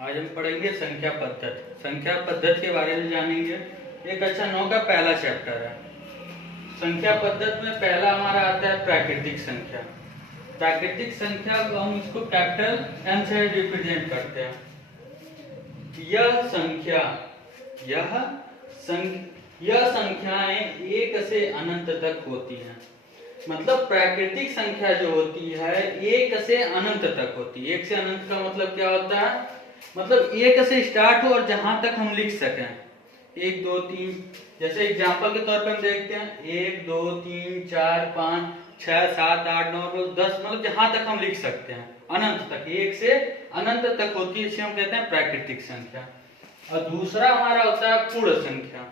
आज हम पढ़ेंगे संख्या पद्धति। संख्या पद्धति के बारे में जानेंगे। एक कक्षा 9 का पहला चैप्टर है। संख्या पद्धति में पहला हमारा आता है प्राकृतिक संख्या। प्राकृतिक संख्या को हम इसको कैपिटल एन से रिप्रेजेंट करते हैं। यह संख्याएं एक से अनंत तक होती हैं। मतलब प्राकृतिक संख्या जो होती है एक से अनंत तक होती है। एक से अनंत का मतलब क्या होता है? मतलब एक से स्टार्ट हो और जहां तक हम लिख सकें। 1 2 3, जैसे एग्जांपल के तौर पर हम देखते हैं 1 2 3 4 5 6 7 8 9 10, मतलब जहां तक हम लिख सकते हैं अनंत तक, एक से अनंत तक होती है। इसे हम कहते हैं प्राकृतिक संख्या। और दूसरा हमारा होता है पूर्ण संख्या।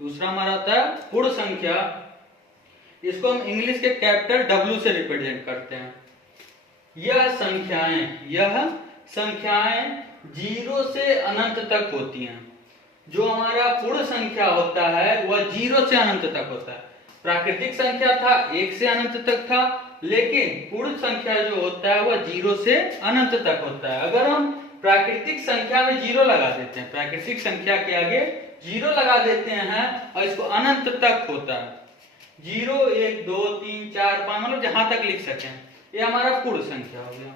दूसरा हमारा होता है पूर्ण संख्या। इसको हम इंग्लिश के कैपिटल W से रिप्रेजेंट करते हैं। यह संख्याएं 0 से अनंत तक होती हैं। जो हमारा पूर्ण संख्या होता है वह 0 से अनंत तक होता है। प्राकृतिक संख्या था 1 से अनंत तक था, लेकिन पूर्ण संख्या जो होता है वह 0 से अनंत तक होता है। अगर हम प्राकृतिक संख्या में 0 लगा देते हैं, प्राकृतिक संख्या के आगे 0 लगा देते हैं और इसको अनंत तक होता है 0 1 2 3 4 5, मतलब जहां तक लिख सकें, ये हमारा पूर्ण संख्या हो गया।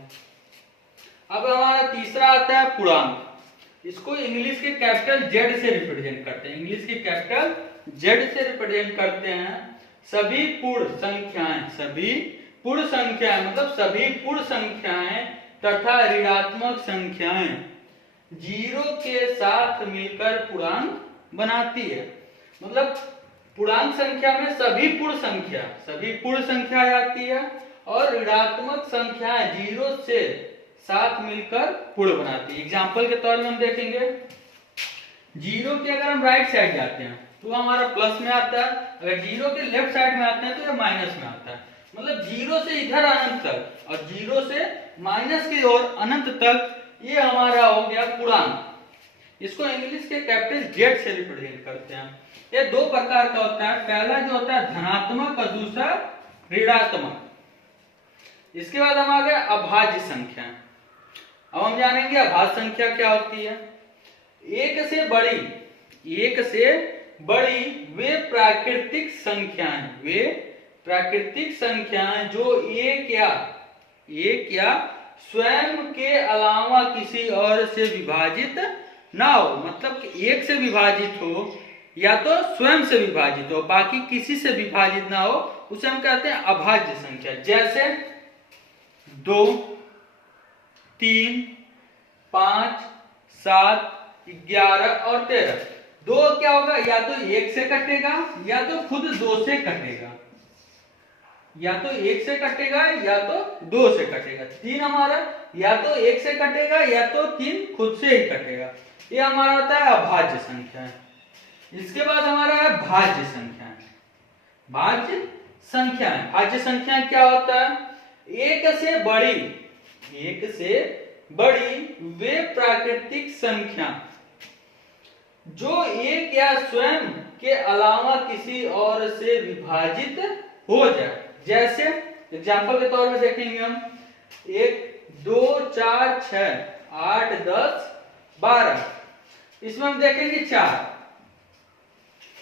अब हमारा तीसरा आता है पूर्णांक। इसको इंग्लिश के कैपिटल Z से रिप्रेजेंट करते हैं। इंग्लिश के कैपिटल Z से रिप्रेजेंट करते हैं सभी पूर्ण संख्याएं, मतलब सभी पूर्ण संख्याएं तथा ऋणात्मक संख्याएं 0 के साथ मिलकर पूर्णांक बनाती है। मतलब पूर्णांक संख्या में सभी पूर्ण संख्या आती है और ऋणात्मक संख्याएं 0 से साथ मिलकर पूर्ण बनाती है। एग्जाम्पल के तौर में हम देखेंगे 0 के अगर हम राइट साइड जाते हैं तो हमारा प्लस में आता है, अगर 0 के लेफ्ट साइड में आते हैं तो ये माइनस में आता है। मतलब 0 से इधर अनंत तक और 0 से माइनस की ओर अनंत तक ये हमारा हो गया पूर्णांक। इसको इंग्लिश के कैपिटल Z से रिप्रेजेंट करते हैं। ये दो प्रकार का होता है। पहला जो होता है धनात्मक और दूसरा ऋणात्मक। इसके बाद हम आ गए अभाज्य संख्या। अब हम जानेंगे अभाज्य संख्या क्या होती है। एक से बड़ी वे प्राकृतिक संख्याएं जो एक या स्वयं के अलावा किसी और से विभाजित ना हो। मतलब कि एक से विभाजित हो या तो स्वयं से विभाजित हो, बाकी किसी से विभाजित ना हो, उसे हम कहते हैं अभाज्य संख्या। जैसे 2 3 5 7 11 और 13। 2 क्या होगा? या तो 1 से कटेगा या तो खुद 2 से कटेगा, या तो 1 से कटेगा या तो 2 से कटेगा। 3 हमारा या तो 1 से कटेगा या तो 3 खुद से ही कटेगा। ये हमारा होता है अभाज्य संख्या। इसके बाद हमारा है भाज्य संख्या। भाज्य संख्या क्या होता है? एक से बड़ी वे प्राकृतिक संख्या जो एक या स्वयं के अलावा किसी और से विभाजित हो जाए। जैसे एग्जांपल के तौर में देखेंगे हम 1 2 4 6 8 10 12। इसमें हम देखेंगे 4।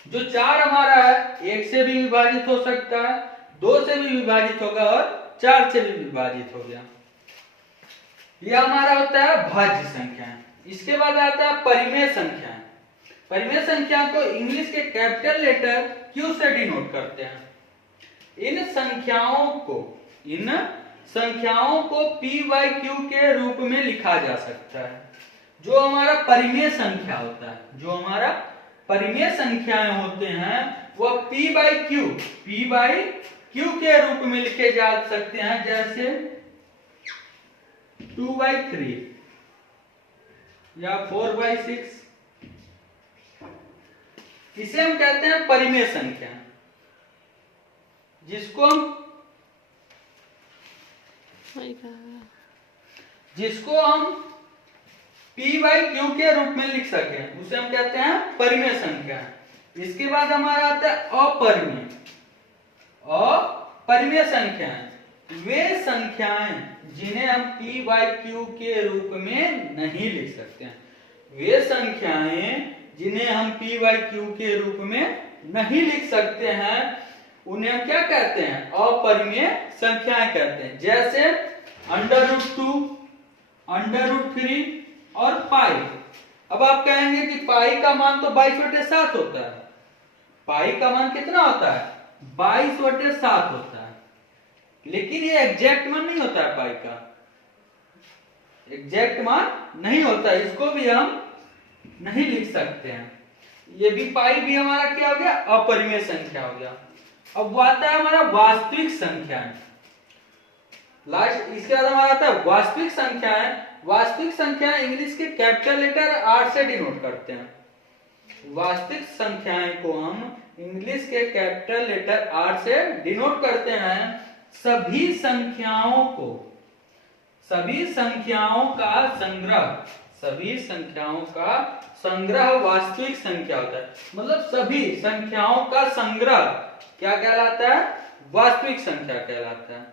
जो 4 हमारा है 1 से भी विभाजित हो सकता है, 2 से भी विभाजित होगा और 4 से भी विभाजित हो गया। यह हमारा होता है भाज्य संख्या। इसके बाद आता है परिमेय संख्या। परिमेय संख्या को इंग्लिश के कैपिटल लेटर Q से डिनोट करते हैं। इन संख्याओं को P/Q के रूप में लिखा जा सकता है। जो हमारा परिमेय संख्या होता है, जो हमारा परिमेय संख्याएं होते हैं वह P/Q के रूप में लिखे जा सकते हैं। जैसे 2/3 या 4/6। इसे हम कहते हैं परिमेय संख्या, जिसको हम P/Q के रूप में लिख सके, उसे हम कहते हैं परिमेय संख्या। इसके बाद हमारा आता है अपरिमेय संख्या। वे संख्याएं जिन्हें हम p बाई क्यू के रूप में नहीं लिख सकते हैं। वे संख्याएं जिन्हें हम p बाई क्यू के रूप में नहीं लिख सकते हैं उन्हें हम क्या कहते हैं? अपरिमेय संख्याएं कहते हैं। जैसे √2, √3 और पाई। अब आप कहेंगे कि पाई का मान तो 22/7 होता है। पाई का मान कितना होता है? 22/7 होता है, लेकिन ये एग्जैक्ट मान नहीं होता है। पाई का एग्जैक्ट मान नहीं होता है, इसको भी हम नहीं लिख सकते हैं। ये भी पाई भी हमारा क्या हो गया? अपरिमेय संख्या हो गया। अब वो आता है हमारा वास्तविक संख्याएं। लास्ट इसके बाद हमारा आता है वास्तविक संख्याएं। वास्तविक संख्याएं इंग्लिश के कैपिटल लेटर R से डिनोट करते हैं। वास्तविक संख्याएं को हम इंग्लिश के कैपिटल लेटर R से डिनोट करते हैं। सभी संख्याओं का संग्रह वास्तविक संख्या होता है। मतलब सभी संख्याओं का संग्रह क्या कहलाता है? वास्तविक संख्या कहलाता है।